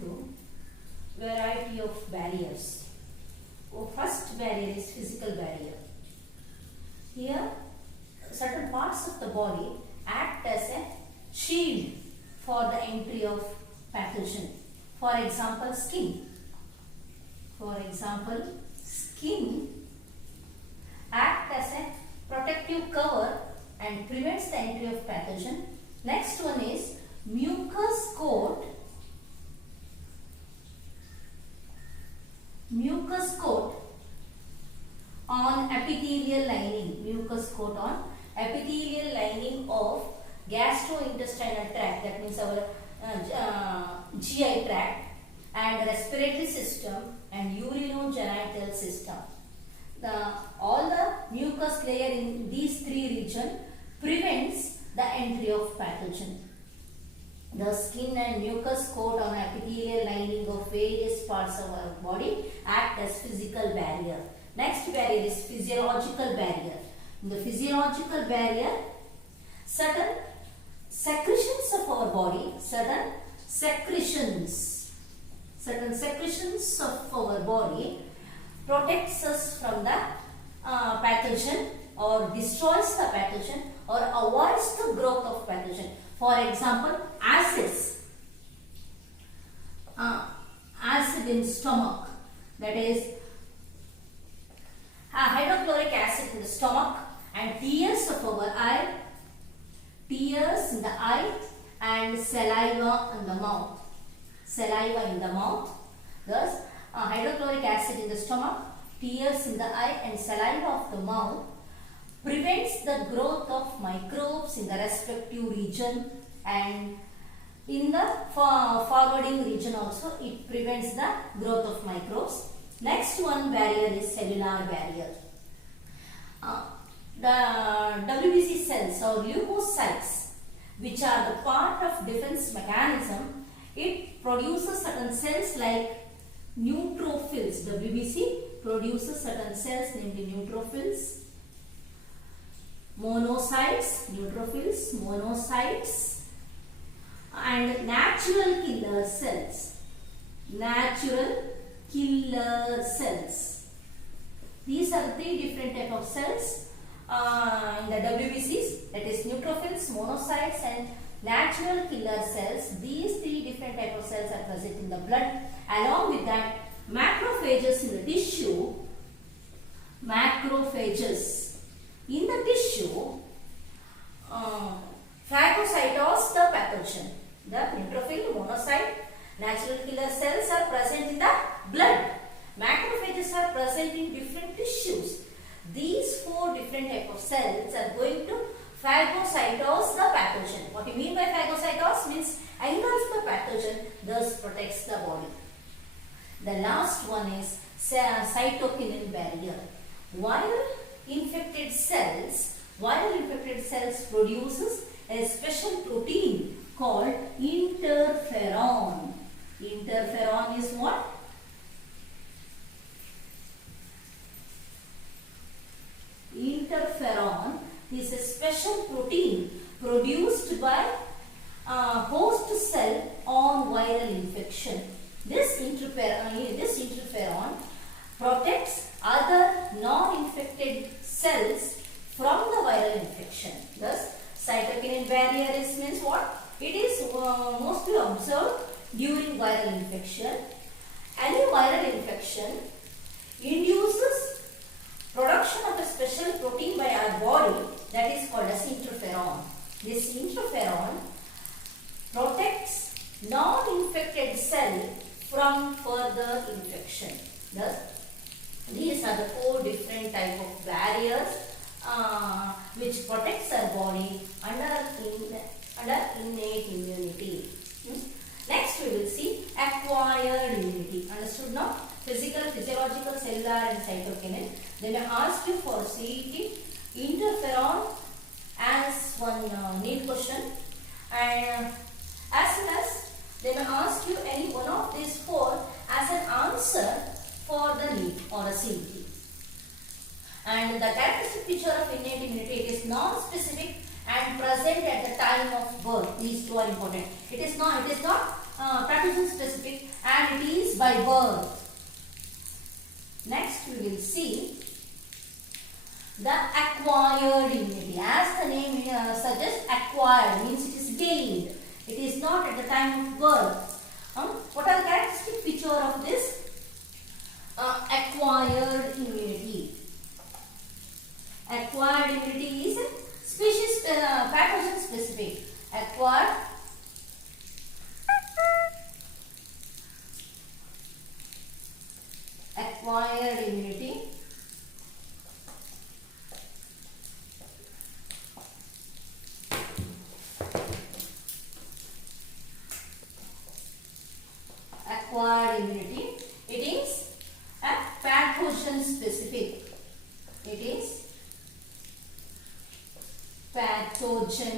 to variety of barriers. First barrier is physical barrier. Here, certain parts of the body act as a shield for the entry of pathogen. For example, skin. For example, skin act as a protective cover and prevents the entry of pathogen. Next one is mucus coat. Mucus coat on epithelial lining. Mucus coat on epithelial lining of gastrointestinal tract, that means our GI tract, and respiratory system and urinogenital system. All the mucus layer in these three regions prevents the entry of pathogen. The skin and mucus coat on epithelial lining of various parts of our body act as physical barrier. Next barrier is physiological barrier. In the physiological barrier, certain secretions of our body, certain secretions of our body protects us from the pathogen or destroys the pathogen or avoids the growth of pathogen. For example, acids. Acid in stomach, that is hydrochloric acid in the stomach, and tears of our eye, tears in the eye, and saliva in the mouth. Saliva in the mouth. Thus, hydrochloric acid in the stomach, tears in the eye, and saliva of the mouth prevents the growth of microbes in the respective region, and in the forwarding region also it prevents the growth of microbes. Next one barrier is cellular barrier. The WBC cells or leukocytes, which are the part of defense mechanism, it produces certain cells like neutrophils. WBC produces certain cells named neutrophils, monocytes, neutrophils, monocytes, and natural killer cells. Natural killer cells. These are three different type of cells in the WBCs, that is neutrophils, monocytes, and natural killer cells. These three different type of cells are present in the blood. Along with that, macrophages in the tissue, macrophages in the tissue phagocytose the pathogen. The neutrophil, monocyte, natural killer cells are present in the blood. Macrophages are present in different tissues. These four different type of cells are going to phagocytose the pathogen. What you mean by phagocytose means engulf the pathogen, thus protects the body. The last one is cytokinin barrier. Viral infected cells produces a special protein called interferon. Interferon is what? Interferon is a special protein produced by host cell on viral infection. This interferon protects other non-infected cells from the viral infection. Thus, cytokinin barrier means what? It is mostly observed during viral infection. Any viral infection induces production of a special protein by our body that is called as interferon. This interferon protects non-infected cell from further infection. Thus, these are the four different type of barriers which protects our body under innate immunity. Next we will see acquired immunity. Understood now? Physical, physiological, cellular and cytokinin. They may ask you for CET interferon as one need question, and as well as they may ask you any one of these four as an answer for the NEET or a CET. And the characteristic feature of innate immunity, it is non-specific and present at the time of birth. These two are important. It is not pathogen specific specific and it is by birth. Next we will see the acquired immunity. As the name suggests, acquired means it is gained. It is not at the time of birth. What are the characteristic feature of this acquired immunity? Acquired immunity is species pathogen specific. Acquired immunity acquired immunity